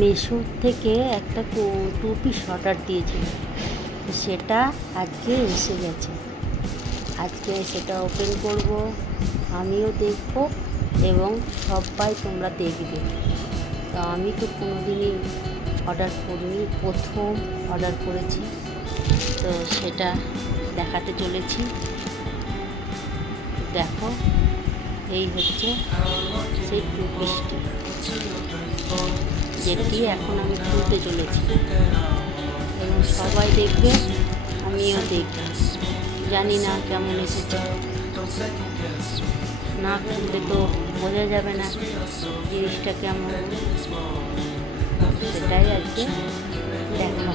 মিশো থেকে একটা two piece order দিয়েছিলাম, সেটা আজকে এসে গেছে। আজকে সেটা ওপেন করব, আমিও দেখব এবং সবাই তোমরা দেখবে। তো আমি তো কোনোদিনই অর্ডার করিনি, প্রথম অর্ডার করেছি, তো সেটা দেখাতে চলেছি। দেখো, এই হচ্ছে সেই টু পিসটি, যেটি এখন আমি খুলতে চলেছি এবং সবাই দেখবে, আমিও দেখব। জানি না কেমন এসেছে, না খুললে তো বোঝা যাবে না জিনিসটা কেমন, সেটাই আজকে দেখা।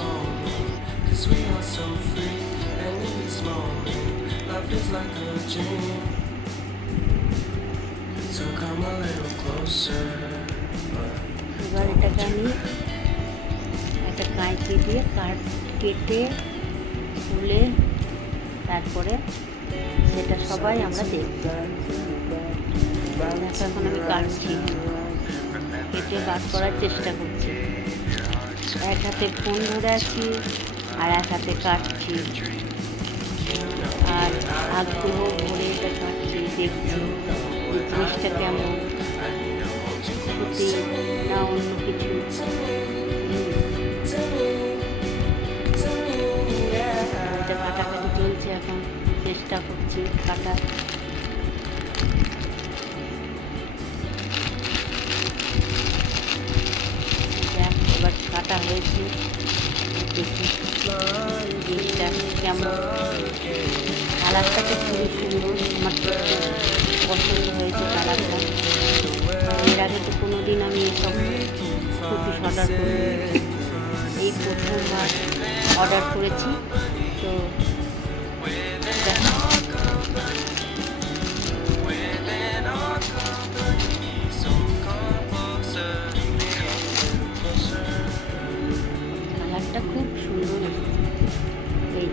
এবার এটাকে আমি একটা কাঁচি দিয়ে কেটে তুলে তারপরে সেটা সবাই আমরা দেখব। এখন আমি কাটছি, কেটে বার করার চেষ্টা করছি। এক হাতে ফোন ধরে আছি আর এক হাতে কাটছি, আর আগ্রহ ভরে এটা কাটছি, দেখছি যে জিনিসটা কেমন, সত্যি না অন্য কিছু। এটা কাটাকাটি চলছে, এখন চেষ্টা করছি কাটার। এবার কাটা হয়েছে, দেখি জিনিসটা কেমন। কালারটা তো খুবই সুন্দর, আমার পছন্দ হয়েছে কালারটা। এর আগে তো কোনোদিন আমি এসব টু পিস অর্ডার করিনি, এই প্রথমবার অর্ডার করেছি। তো কালারটা খুব সুন্দর এসেছে, এই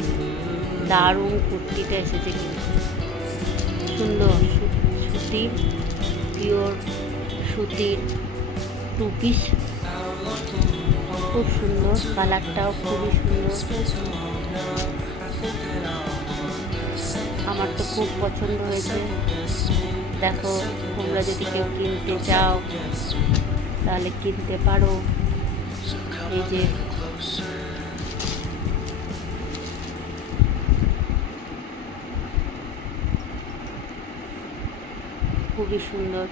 দারুণ কুর্তিটা এসেছে, কিন্তু সুন্দর সুতির, পিওর সুতির টু পিস, খুব সুন্দর। কালারটাও খুবই সুন্দর, আমার তো খুব পছন্দ হয়েছে। দেখো, তোমরা যদি কেউ কিনতে চাও তাহলে কিনতে পারো। এই যে খুবই সুন্দর,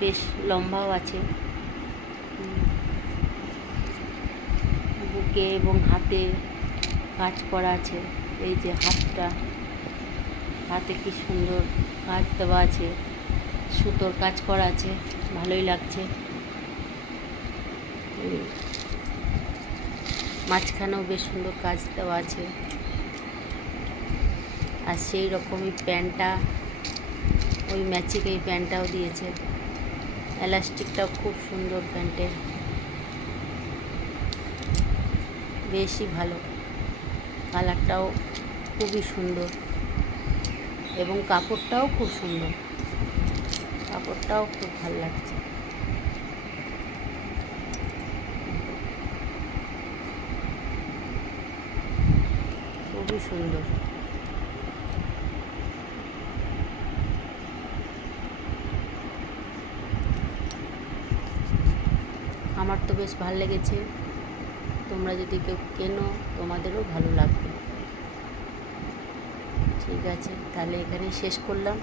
বেশ লম্বাও আছে, বুকে এবং হাতে কাজ করা আছে। এই যে হাতে কি সুন্দর কাজ দেওয়া আছে, সুতোর কাজ করা আছে, ভালোই লাগছে। মাঝখানেও বেশ সুন্দর কাজ দেওয়া আছে, আর সেই রকমই প্যান্টটা, ওই ম্যাচিং এই প্যান্টটাও দিয়েছে। এলাস্টিকটাও খুব সুন্দর প্যান্টের, বেশি ভালো। কালারটাও খুবই সুন্দর এবং কাপড়টাও খুব সুন্দর, কাপড়টাও খুব ভালো লাগছে। খুবই সুন্দর। আমার তো বেশ ভালো লেগেছে, তোমরা যদি কেউ কেনো তোমাদেরও ভালো লাগবে। ঠিক আছে, তাহলে এখানেই শেষ করলাম।